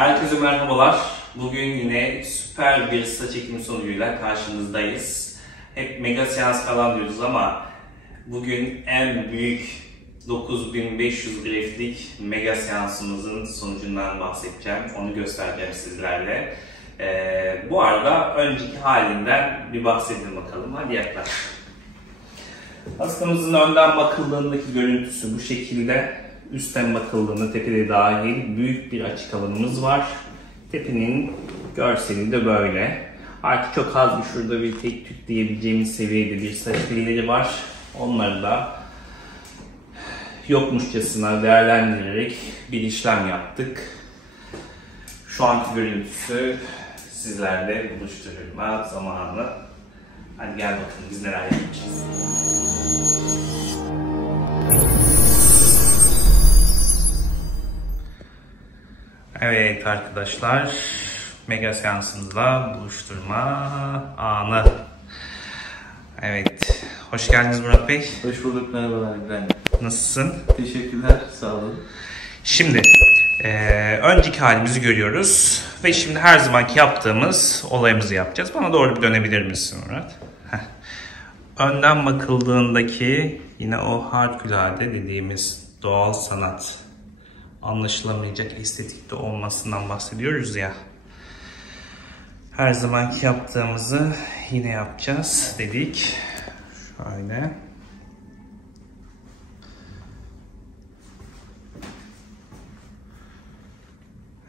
Herkese merhabalar. Bugün yine süper bir saç ekimi sonucuyla karşınızdayız. Hep mega seans falan diyoruz ama bugün en büyük 9500 graftlik mega seansımızın sonucundan bahsedeceğim. Onu göstereceğim sizlerle. Bu arada önceki halinden bir bahsedelim bakalım. Hadi yaklaş. Hastamızın önden bakıldığındaki görüntüsü bu şekilde. Üstten bakıldığında tepede dahil büyük bir açık alanımız var. Tepenin görseli de böyle. Artık çok az bir şurada bir tek tük diyebileceğimiz seviyede bir saç telleri var. Onları da yokmuşçasına değerlendirerek bir işlem yaptık. Şu anki görüntüsü sizlerle buluşturma zamanı. Hadi gel bakalım biz neler yapacağız. Evet arkadaşlar, mega seansımızla buluşturma anı. Evet, hoş geldiniz Murat Bey. Hoş bulduk, merhabalar İbrahim. Nasılsın? Teşekkürler, sağ olun. Şimdi, önceki halimizi görüyoruz ve şimdi her zamanki yaptığımız olayımızı yapacağız. Bana doğru bir dönebilir misin Murat? Önden bakıldığındaki yine o harikulade dediğimiz doğal sanat, anlaşılamayacak estetikte olmasından bahsediyoruz ya. Her zamanki yaptığımızı yine yapacağız dedik. Şöyle.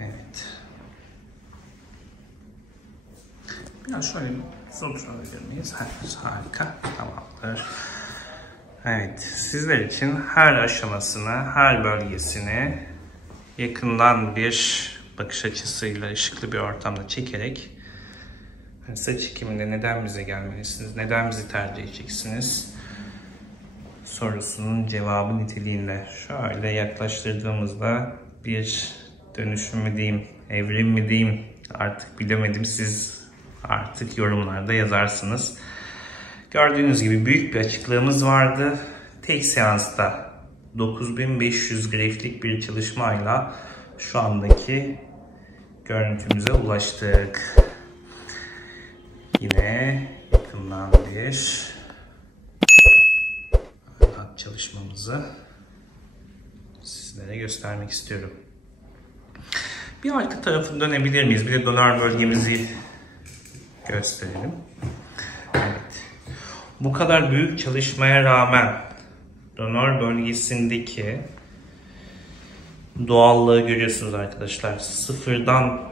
Evet. Biraz şöyle zoom alabilir miyiz? Harika. Tamamdır. Evet. Sizler için her aşamasına, her bölgesine yakından bir bakış açısıyla ışıklı bir ortamda çekerek saç ekiminde neden bize gelmelisiniz, neden bizi tercih edeceksiniz sorusunun cevabı niteliğinde şöyle yaklaştırdığımızda bir dönüşüm mü diyeyim, evrim mi diyeyim artık bilemedim, siz artık yorumlarda yazarsınız. Gördüğünüz gibi büyük bir açıklığımız vardı. Tek seansta 9500 graftlik bir çalışmayla şu andaki görüntümüze ulaştık. Yine yakından bir çalışmamızı sizlere göstermek istiyorum. Bir arka tarafını dönebilir miyiz? Bir de donör bölgemizi gösterelim. Evet. Bu kadar büyük çalışmaya rağmen donör bölgesindeki doğallığı görüyorsunuz arkadaşlar. Sıfırdan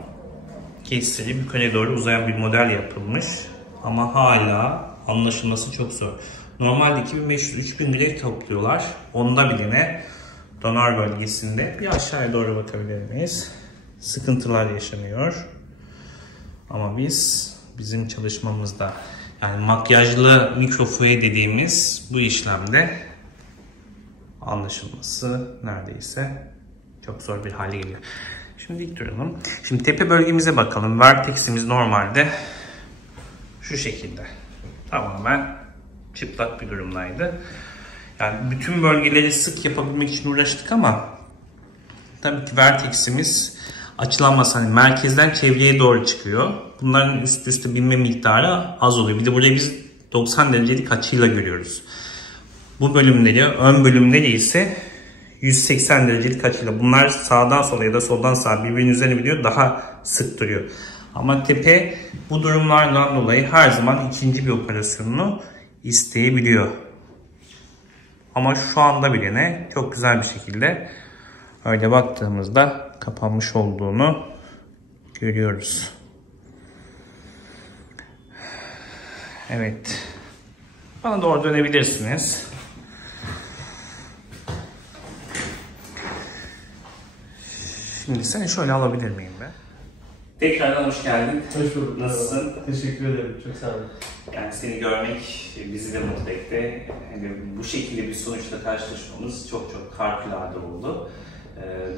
kestirip yukarıya doğru uzayan bir model yapılmış. Ama hala anlaşılması çok zor. Normalde 2500-3000 graft topluyorlar. Onda bile ne? Donör bölgesinde. Bir aşağıya doğru bakabilir miyiz? Sıkıntılar yaşanıyor. Ama bizim çalışmamızda, yani makyajlı mikroföye dediğimiz bu işlemde anlaşılması neredeyse çok zor bir hale geliyor. Şimdi dik duralım. Şimdi tepe bölgemize bakalım. Vertex'imiz normalde şu şekilde. Tamamen çıplak bir durumdaydı. Yani bütün bölgeleri sık yapabilmek için uğraştık ama tabii ki vertex'imiz açılanmaz. Hani merkezden çevreye doğru çıkıyor. Bunların üst üste binme miktarı az oluyor. Bir de burayı biz 90 derecelik açıyla görüyoruz. Bu bölümleri, ön bölümleri ise 180 derecelik açıyla. Bunlar sağdan sola ya da soldan sağa birbirinin üzerine biliyor, daha sık duruyor. Ama tepe bu durumlardan dolayı her zaman ikinci bir operasyonunu isteyebiliyor. Ama şu anda bile ne çok güzel bir şekilde öyle baktığımızda kapanmış olduğunu görüyoruz. Evet. Bana doğru dönebilirsiniz. Şimdi seni şöyle alabilir miyim ben? Tekrardan hoş geldin. Hoş bulduk. Nasılsın? Teşekkür ederim, çok sağ olun. Yani seni görmek bizi de mutlu etti. Yani bu şekilde bir sonuçla karşılaşmamız çok harikulade oldu.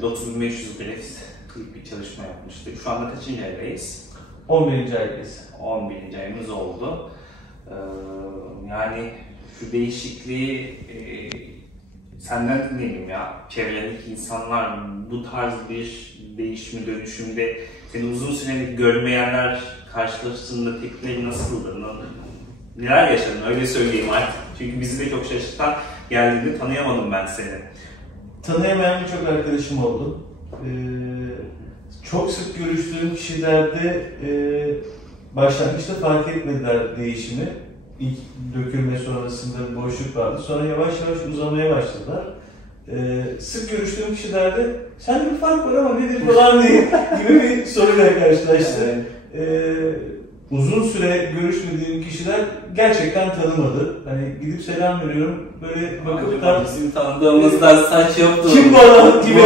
9500 graftlik bir çalışma yapmıştık. Şu anda kaçıncı aydayız? 11. aydayız. 11. ayımız oldu. Yani şu değişikliği senden dinleyelim ya. Çevrendeki insanlar bu tarz bir değişimi, dönüşümde seni uzun süredir görmeyenler karşılaştığında tepkileri nasıldı? Neler yaşadın? Öyle söyleyeyim artık. Çünkü bizi de çok şaşırtan, geldiğinde tanıyamadım ben seni. Tanıyamayan birçok arkadaşım oldu. Çok sık görüştüğüm kişilerde başlangıçta fark etmediler değişimi. İlk dökülme sonrasında bir boşluk vardı. Sonra yavaş yavaş uzamaya başladılar. Sık görüştüğüm kişilerde sende bir fark var ama nedir falan diye gibi bir soruyla karşılaştım. Uzun süre görüşmediğim kişiler gerçekten tanımadı. Hani gidip selam veriyorum, böyle bakıp bizim tanıdığımızda saç yoktu. Kim bana gibi.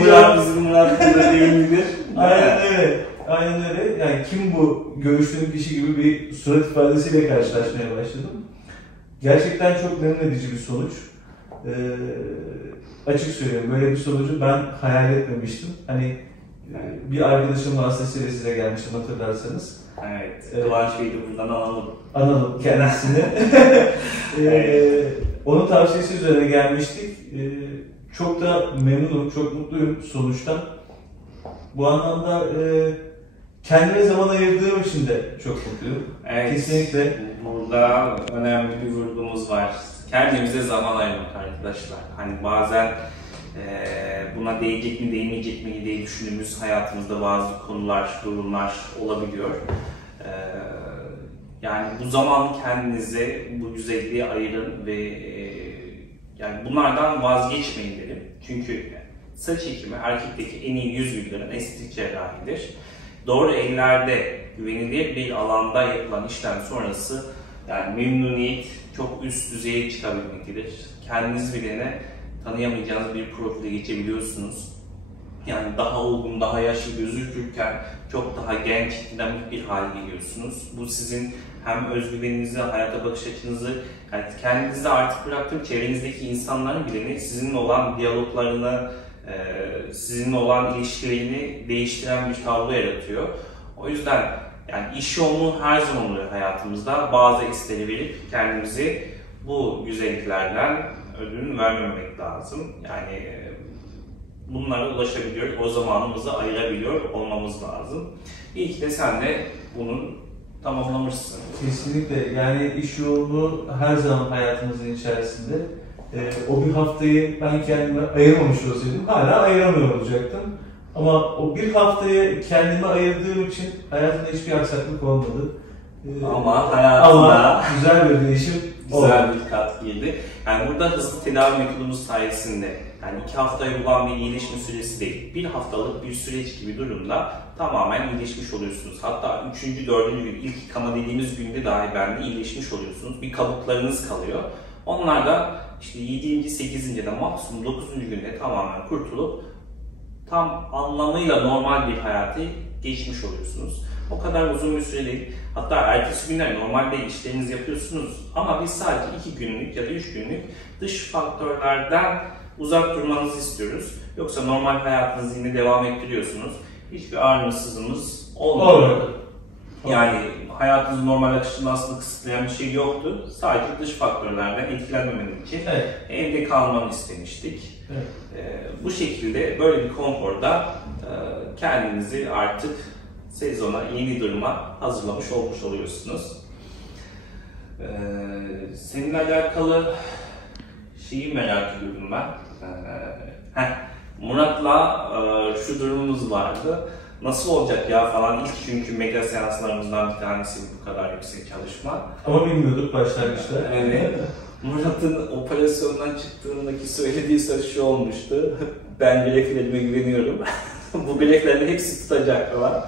Murat bizim Murat değil midir? Aynen öyle. Aynen öyle. Yani kim bu görüştüğüm kişi gibi bir surat ifadesiyle karşılaşmaya başladım. Gerçekten çok memnun edici bir sonuç. Açık söyleyeyim, böyle bir sonucu ben hayal etmemiştim. Hani bir arkadaşım vasıtasıyla size gelmiştim, hatırlarsanız. Evet, Kıvanç Bey'i buradan analım. Analım kendisini. Onun tavsiyesi üzerine gelmiştik. Çok da memnunum, çok mutluyum sonuçtan. Bu anlamda kendime zaman ayırdığım için de çok mutluyum. Evet, kesinlikle. Burada önemli bir vurgumuz var. Kendimize zaman ayırmak arkadaşlar. Hani bazen buna değecek mi değmeyecek mi diye düşündüğümüz hayatımızda bazı konular, durumlar olabiliyor. Yani bu zamanı kendinize, bu güzelliğe ayırın ve yani bunlardan vazgeçmeyin derim. Çünkü saç ekimi erkekteki en iyi yüz güllerin estetik cerrahidir. Doğru ellerde, güvenilir bir alanda yapılan işlem sonrası yani memnuniyet çok üst düzeye çıkabilmektedir. Kendiniz bilene tanıyamayacağınız bir profile geçebiliyorsunuz. Yani daha olgun, daha yaşlı gözükürken çok daha genç, dinamik bir hale geliyorsunuz. Bu sizin hem özgüveninizi, hayata bakış açınızı, yani kendinizi artık bıraktığım çevrenizdeki insanların bile sizinle olan diyaloglarını, sizinle olan ilişkilerini değiştiren bir tablo yaratıyor. O yüzden yani iş yoğunluğu her zaman oluyor hayatımızda. Bazı hisleri verip kendimizi bu güzelliklerden ödün vermemek lazım. Yani bunlara ulaşabiliyor, o zamanımızı ayırabiliyor olmamız lazım. İyi ki de sen de bunun tamamlamışsın. Kesinlikle. Yani iş yoğunluğu her zaman hayatımızın içerisinde. O bir haftayı ben kendime ayırmamış olsaydım hala ayıramıyor olacaktım. Ama o bir haftayı kendime ayırdığım için hayatımda hiçbir aksaklık olmadı. Ama hayatında güzel bir değişim güzel bir kat girdi. Yani burada hızlı tedavi metodumuz sayesinde yani 2 haftayı bulan bir iyileşme süresi değil, 1 haftalık bir süreç gibi durumda tamamen iyileşmiş oluyorsunuz. Hatta 3. 4. gün, ilk yıkama dediğimiz günde dahi bende iyileşmiş oluyorsunuz. Bir kabuklarınız kalıyor. Onlar da işte 7. 8. de maksimum 9. günde tamamen kurtulup tam anlamıyla normal bir hayatı geçmiş oluyorsunuz. O kadar uzun bir süre değil. Hatta ertesi günler normalde işlerinizi yapıyorsunuz ama biz sadece 2 günlük ya da 3 günlük dış faktörlerden uzak durmanızı istiyoruz. Yoksa normal hayatınızı yine devam ettiriyorsunuz. Hiçbir ağrımız, sızımız olmuyor. Yani hayatınızın normal akışını aslında kısıtlayan bir şey yoktu. Sadece dış faktörlerden etkilenmemek için evde kalmanı istemiştik. Evet. Bu şekilde böyle bir konforda kendinizi artık sezona, yeni duruma hazırlamış olmuş oluyorsunuz. Seninle alakalı şeyi merak ediyorum ben. Murat'la şu durumumuz vardı. Nasıl olacak ya falan ilk çünkü mega seanslarımızdan bir tanesi bu kadar yüksek çalışma. Ama bilmiyorduk başlangıçta. Evet. Murat'ın operasyondan çıktığındaki söylediği söz şu olmuştu. Ben bileklerime güveniyorum. Bu bileklerin hepsi tutacak falan.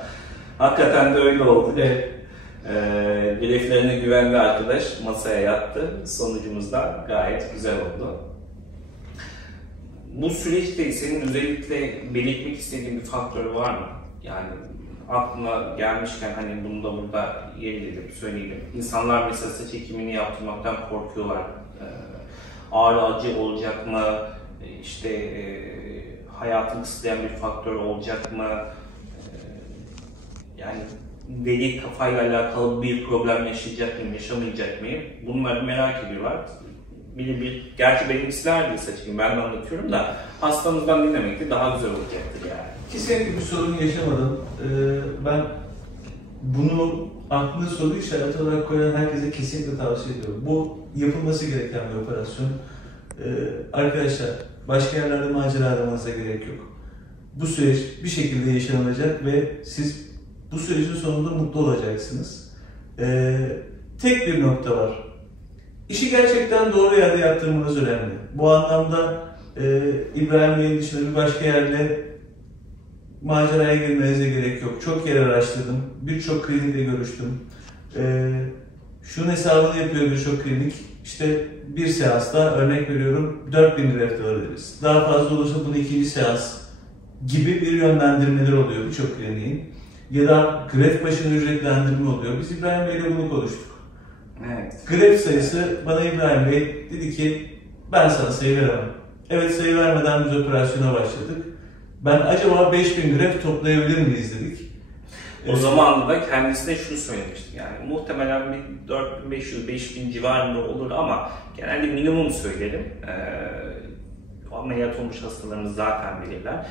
Hakikaten de öyle oldu. Evet. Bileklerine güvenli arkadaş masaya yattı. Sonucumuz da gayet güzel oldu. Bu süreçte senin özellikle belirtmek istediğin bir faktör var mı? Yani aklına gelmişken hani bunu da burada yer edelim, söyleyelim. İnsanlar mesela saç ekimini yaptırmaktan korkuyorlar. Ağrı acı olacak mı? İşte hayatını kısıtlayan bir faktör olacak mı? Yani deli kafayla alakalı bir problem yaşayacak mıyım, yaşamayacak mıyım? Bunları merak ediyorlar. Gerçi benimkisiler değil saçım, ben de anlatıyorum da hastamızdan dinlemek de daha güzel olacaktır yani. Kesinlikle bir sorun yaşamadım. Ben bunu aklına soru işareti olarak koyan herkese kesinlikle tavsiye ediyorum. Bu yapılması gereken bir operasyon. Arkadaşlar, başka yerlerde macera aramanıza gerek yok. Bu süreç bir şekilde yaşanacak ve siz bu sürecin sonunda mutlu olacaksınız. Tek bir nokta var. İşi gerçekten doğru yerde yaptırmanız önemli. Bu anlamda İbrahim Bey'in dışında bir başka yerle maceraya girmenize gerek yok. Çok yer araştırdım. Birçok klinikle görüştüm. Şunun hesabını yapıyor birçok klinik. İşte bir seansta örnek veriyorum 4000 graft alabiliriz. Daha fazla olursa bunu ikinci seans gibi bir yönlendirmeler oluyor birçok kliniğin. Ya da graft başına ücretlendirme oluyor. Biz İbrahim Bey'le bunu konuştuk. Evet. Graft sayısı bana İbrahim Bey dedi ki ben sana sayı veremem. Evet, sayı vermeden biz operasyona başladık. Ben acaba 5000 graft toplayabilir miyiz dedik. O zaman da kendisine şunu söylemiştim, yani muhtemelen bir 4500-5000 civarında olur ama genelde minimum söylerim. Ameliyat olmuş hastalarımız zaten bilirler.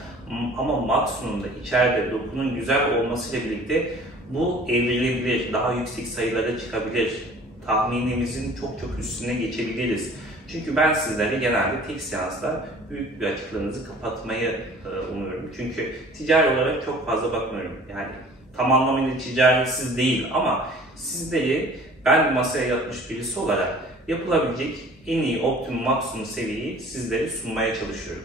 Ama maksimumda içeride dokunun güzel olmasıyla birlikte bu evrilebilir, daha yüksek sayılara çıkabilir. Tahminimizin çok çok üstüne geçebiliriz. Çünkü ben sizlere genelde tek seansla büyük bir açıklarınızı kapatmayı umuyorum. Çünkü ticari olarak çok fazla bakmıyorum. Yani tam anlamıyla ticaritsiz değil ama sizleri ben masaya yatmış birisi olarak yapılabilecek en iyi, optimum, maksimum seviyeyi sizlere sunmaya çalışıyorum.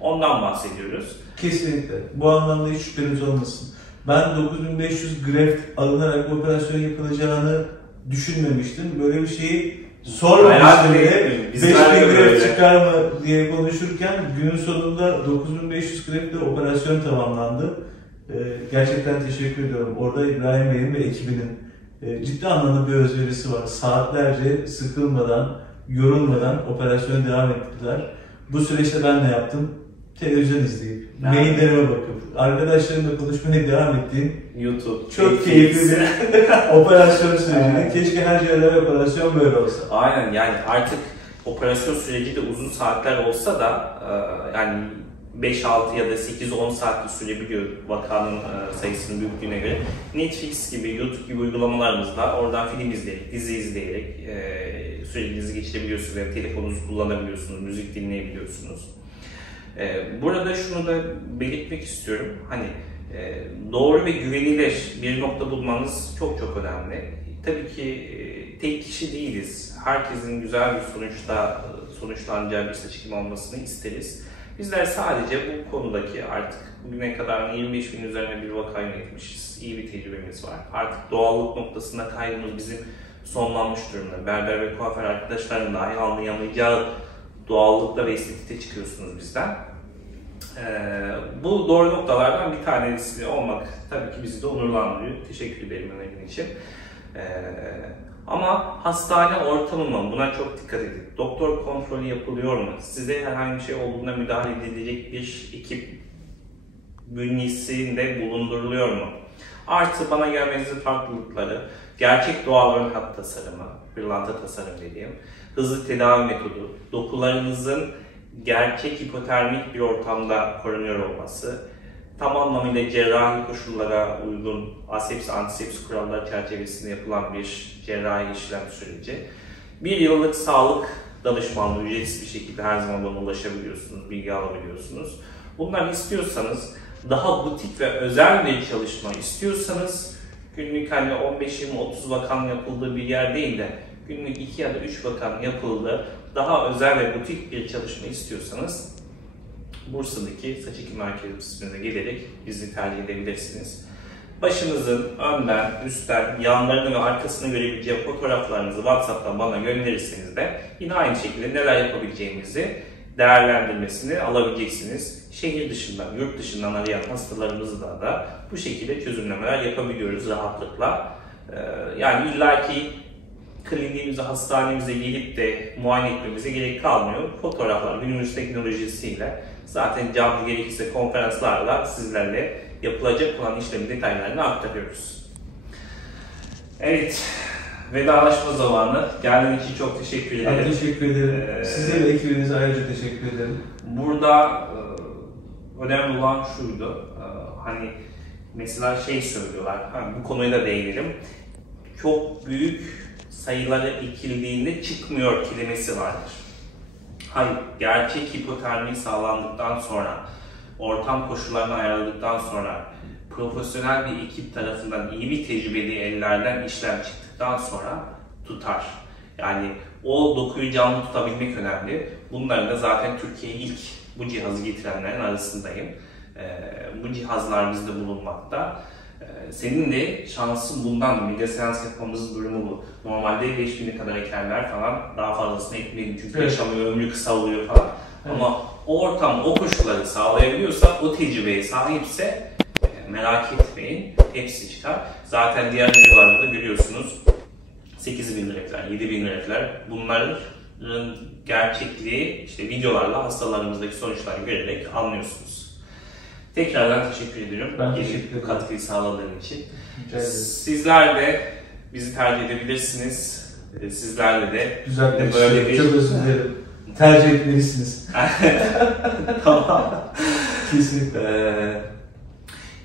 Ondan bahsediyoruz. Kesinlikle. Bu anlamda hiç şüpheniz olmasın. Ben 9500 graft alınarak bu operasyon yapılacağını düşünmemiştim. Böyle bir şeyi sormamıştım bile. 5000 graft çıkar mı diye konuşurken günün sonunda 9500 graft ile operasyon tamamlandı. Gerçekten teşekkür ediyorum. Orada İbrahim Bey'in ve ekibinin ciddi anlamda bir özverisi var. Saatlerce sıkılmadan, yorulmadan operasyona devam ettiler. Bu süreçte ben ne yaptım? Televizyon izleyip, maillerime bakıp, arkadaşlarımla konuşmaya devam ettiğim YouTube çok keyifli bir operasyon süreci. Keşke her cerrahi operasyon böyle olsa. Aynen, yani artık operasyon süreci de uzun saatler olsa da yani 5-6 ya da 8-10 saatte sürebiliyor vakanın sayısının büyüklüğüne göre. Netflix gibi, YouTube gibi uygulamalarımızla oradan film izleyerek, dizi izleyerek sürecinizi geçirebiliyorsunuz. Yani telefonunuzu kullanabiliyorsunuz, müzik dinleyebiliyorsunuz. Burada şunu da belirtmek istiyorum. Hani doğru ve güvenilir bir nokta bulmanız çok çok önemli. Tabii ki tek kişi değiliz. Herkesin güzel bir sonuçlanacağı bir seçim olmasını isteriz. Bizler sadece bu konudaki artık bugüne kadar 25.000 üzerine bir vaka yönetmişiz. İyi bir tecrübemiz var. Artık doğallık noktasında kaygımız bizim sonlanmış durumda. Berber ve kuaför arkadaşlarım dahi anlayamayacağı doğallıkla ve estetikte çıkıyorsunuz bizden. Bu doğru noktalardan bir tanesi olmak tabii ki bizi de onurlandırıyor. Teşekkür ederim önerin için. Ama hastane ortamı mı? Buna çok dikkat edin. Doktor kontrolü yapılıyor mu? Size herhangi bir şey olduğunda müdahale edilecek bir ekip bünyesinde bulunduruluyor mu? Artı bana gelmenizin farklılıkları, gerçek doğal ön hat tasarımı, pırlanta tasarım dediğim, hızlı tedavi metodu, dokularınızın gerçek hipotermik bir ortamda korunuyor olması, tam anlamıyla cerrahi koşullara uygun asepsi, antisepsi kuralları çerçevesinde yapılan bir cerrahi işlem süreci. Bir yıllık sağlık danışmanlığı ücretsiz bir şekilde her zaman bana ulaşabiliyorsunuz, bilgi alabiliyorsunuz. Bunları istiyorsanız, daha butik ve özel bir çalışma istiyorsanız, günlük hani 15-20-30 vakan yapıldığı bir yer değil de günlük 2 ya da 3 vakan yapıldığı daha özel ve butik bir çalışma istiyorsanız Bursa'daki saç ekim merkezimize gelerek bizi tercih edebilirsiniz. Başınızın önden, üstten, yanlarını ve arkasını görebileceği fotoğraflarınızı WhatsApp'tan bana gönderirseniz de yine aynı şekilde neler yapabileceğimizi değerlendirmesini alabileceksiniz. Şehir dışından, yurt dışından arayan hastalarımızla da bu şekilde çözümlemeler yapabiliyoruz rahatlıkla. Yani illaki kliniğimize, hastanemize gelip de muayene etmemize gerek kalmıyor. Fotoğraflar günümüz teknolojisiyle zaten canlı gerekirse konferanslarla sizlerle yapılacak olan işlemin detaylarını aktarıyoruz. Evet, vedalaşma zamanı. Geldiğin için çok teşekkür ederim. Ben teşekkür ederim. Size ve ekibinize ayrıca teşekkür ederim. Burada önemli olan şuydu. Hani mesela şey söylüyorlar, bu konuya da değinelim. Çok büyük sayılara ekildiğinde çıkmıyor kelimesi vardır. Hayır, gerçek hipotermi sağlandıktan sonra, ortam koşullarını ayarladıktan sonra, profesyonel bir ekip tarafından iyi bir tecrübeli ellerden işlem çıktıktan sonra tutar. Yani o dokuyu canlı tutabilmek önemli. Bunların da zaten Türkiye'ye ilk bu cihazı getirenlerin arasındayım. Bu cihazlar bizde bulunmakta. Senin de şansın bundan, medya seans yapmamızın durumu bu. Normalde 5000'e kadar ekerler falan, daha fazlasını ekmeyelim çünkü yaşamıyor, ömrü kısa oluyor falan. Evet. Ama o ortam, o koşulları sağlayabiliyorsa, o tecrübeye sahipse merak etmeyin, hepsi çıkar. Zaten diğer videolarda da görüyorsunuz 8.000 refler, 7.000 refler, bunların gerçekliği işte videolarla hastalarımızdaki sonuçları görerek anlıyorsunuz. Tekrardan teşekkür ediyorum. Ben teşekkür ederim. Katkıyı sağladığın için. Sizler de bizi tercih edebilirsiniz. Sizlerle de güzel böyle bir... Çok özür dilerim. Tercih etmelisiniz. Tamam. Kesinlikle.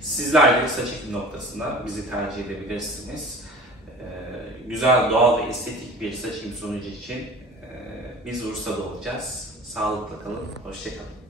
Sizler de saç ekim noktasında bizi tercih edebilirsiniz. Güzel, doğal ve estetik bir saç ekim sonucu için biz Bursa'da olacağız. Sağlıkla kalın, hoşça kalın.